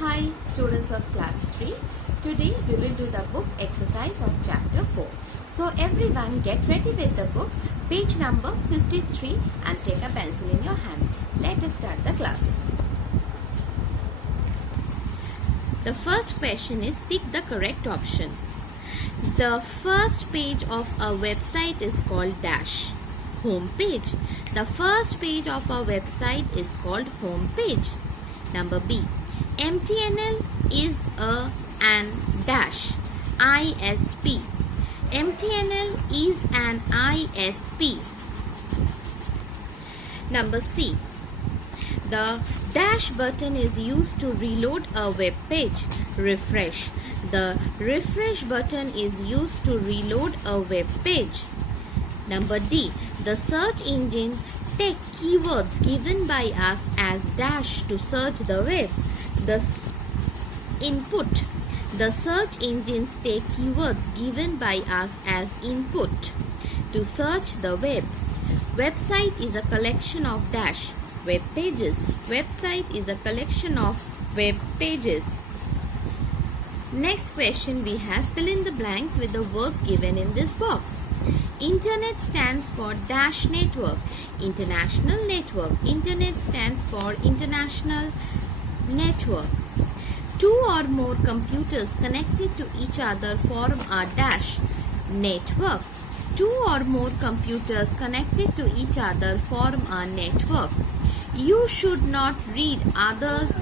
Hi students of class 3. Today we will do the book exercise of chapter 4. So everyone get ready with the book, page number 53, and take a pencil in your hand. Let us start the class. The first question is tick the correct option. The first page of a website is called dash. Home page. The first page of a website is called home page. Number B. MTNL is an dash ISP. MTNL is an ISP. Number C. The dash button is used to reload a web page. Refresh. The refresh button is used to reload a web page. Number D. The search engine take keywords given by us as dash to search the web. The input. The search engines take keywords given by us as input to search the web. Website is a collection of dash web pages. Website is a collection of web pages. Next question we have fill in the blanks with the words given in this box. Internet stands for dash network. International network. Internet stands for international network. Two or more computers connected to each other form a dash network. Two or more computers connected to each other form a network. You should not read others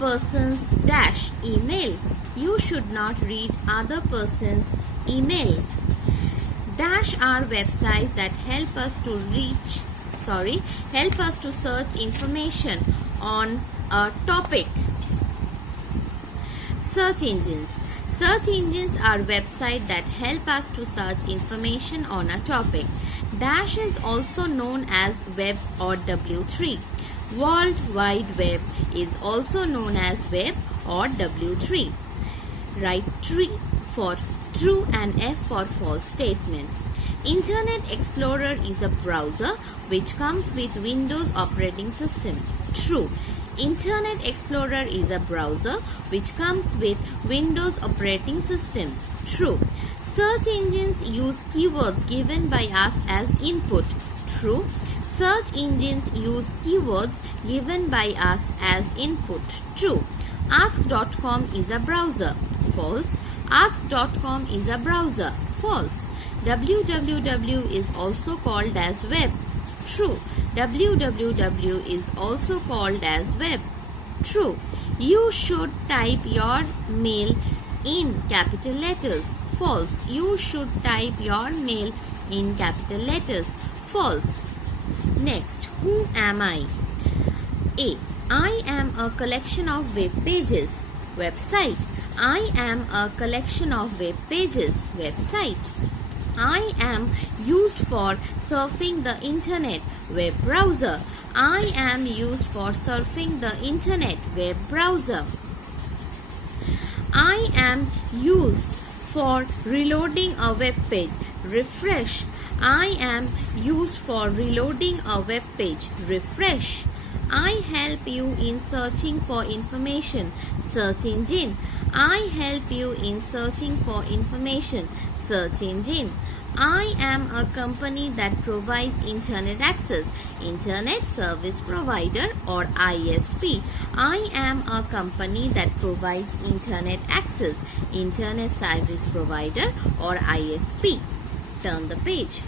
person's dash email. You should not read other person's email. Dash are websites that help us to search information on a topic. Search engines. Search engines are websites that help us to search information on a topic. Dash is also known as web or W3. World Wide Web is also known as web or W3. Write tree for true and F for false statement. Internet Explorer is a browser which comes with Windows operating system. True. Internet Explorer is a browser which comes with Windows operating system. True. Search engines use keywords given by us as input. True. Search engines use keywords given by us as input. True. Ask.com is a browser. False. Ask.com is a browser. False. www is also called as web. True. www is also called as web. True. You should type your mail in capital letters. False. You should type your mail in capital letters. False. Next, who am I? A. I am a collection of web pages. Website. I am a collection of web pages. Website. I am used for surfing the internet. Web browser. I am used for surfing the internet. Web browser. I am used for reloading a web page. Refresh. I am used for reloading a web page. Refresh. I help you in searching for information. Search engine. I help you in searching for information. Search engine. I am a company that provides internet access. Internet service provider or ISP. I am a company that provides internet access. Internet service provider or ISP. Turn the page.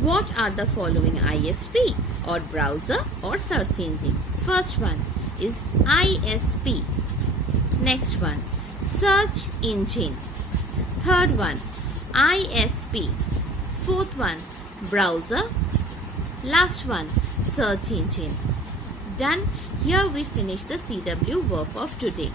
What are the following ISP or browser or search engine? First one is ISP. Next one, search engine. Third one, ISP. Fourth one, browser. Last one, search engine. Done. Here we finish the CW work of today.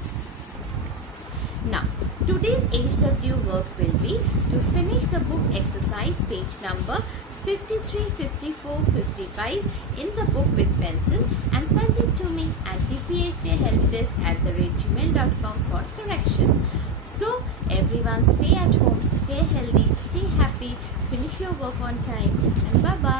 Now, today's HW work will be to finish the book exercise page number 53, 54, 55 in the book with pencil and send it to me at dphahelpdesk@gmail.com for correction. So, everyone stay at home, stay healthy, stay happy, finish your work on time and bye-bye.